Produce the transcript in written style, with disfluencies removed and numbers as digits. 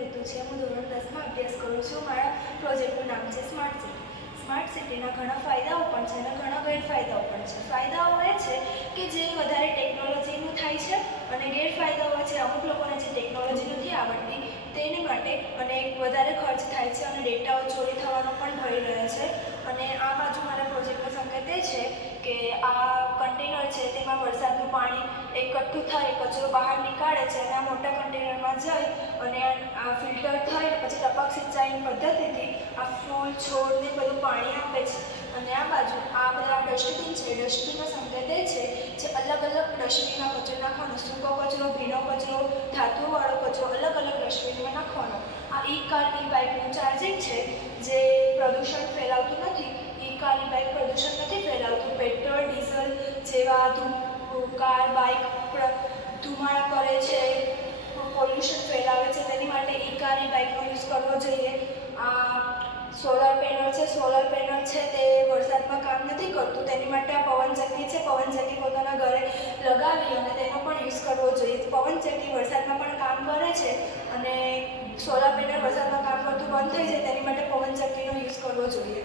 ઋતુ છે. હું ધોરણ 10માં અભ્યાસ કરું છું. મારા પ્રોજેક્ટનું નામ છે સ્માર્ટ સિટી. સ્માર્ટ સિટીના ઘણા ફાયદાઓ પણ છે અને ઘણા ગેરફાયદાઓ પણ છે. ફાયદાઓ એ છે કે જે વધારે ટેકનોલોજીનું થાય છે અને ગેરફાયદાઓ છે અમુક લોકોને જે ટેકનોલોજી નથી આવડતી તેને માટે અને વધારે ખર્ચ થાય છે અને ડેટાઓ ચોરી થવાનો પણ ભય રહે છે. અને આ બાજુ મારા પ્રોજેક્ટનો સંકેત એ છે કે આ કન્ટેનર છે તેમાં વરસાદનું પાણી એકઠું થાય, કચરો બહાર નીકાળે છે અને આ મોટા કન્ટેનરમાં જઈ અને આ ફિલ્ટર થઈ પછી ટપક સિંચાઈની પદ્ધતિથી આ ફૂલ છોડને બધું પાણી આપે છે. અને આ બાજુ આ બધા ડસ્ટબિન છે. ડસ્ટબિનનો સંકેત એ છે જે અલગ અલગ ડસ્ટબિનમાં કચરો નાખવાનો, સૂકો કચરો, ભીનો કચરો, ધાતુવાળો કચરો અલગ અલગ ડસ્ટબિનમાં નાખવાનો. આ ઈ કાર ઈ બાઇકનું ચાર્જિંગ છે જે પ્રદૂષણ ફેલાવતું નથી. ઈ કાર ઈ બાઇક પ્રદૂષણ નથી ફેલાવતું. પેટ્રોલ ડીઝલ જેવા કાર બાઇક ધુમાડા કરે છે, પોલ્યુશન ફેલાવે છે, તેની માટે ઈ કાર ઈ બાઇકનો યુઝ કરવો જોઈએ. આ સોલર પેનલ છે. સોલર પેનલ છે તે વરસાદમાં કામ નથી કરતું, તેની માટે આ પવનચક્કી છે. પવનચક્કી પોતાના ઘરે લગાવી અને તેનો પણ યુઝ કરવો જોઈએ. પવનચક્કી વરસાદમાં પણ કામ કરે છે અને સોલર પેનલ વરસાદમાં કામ કરતું બંધ થઈ જાય તેની માટે પવનચક્કીનો યુઝ કરવો જોઈએ.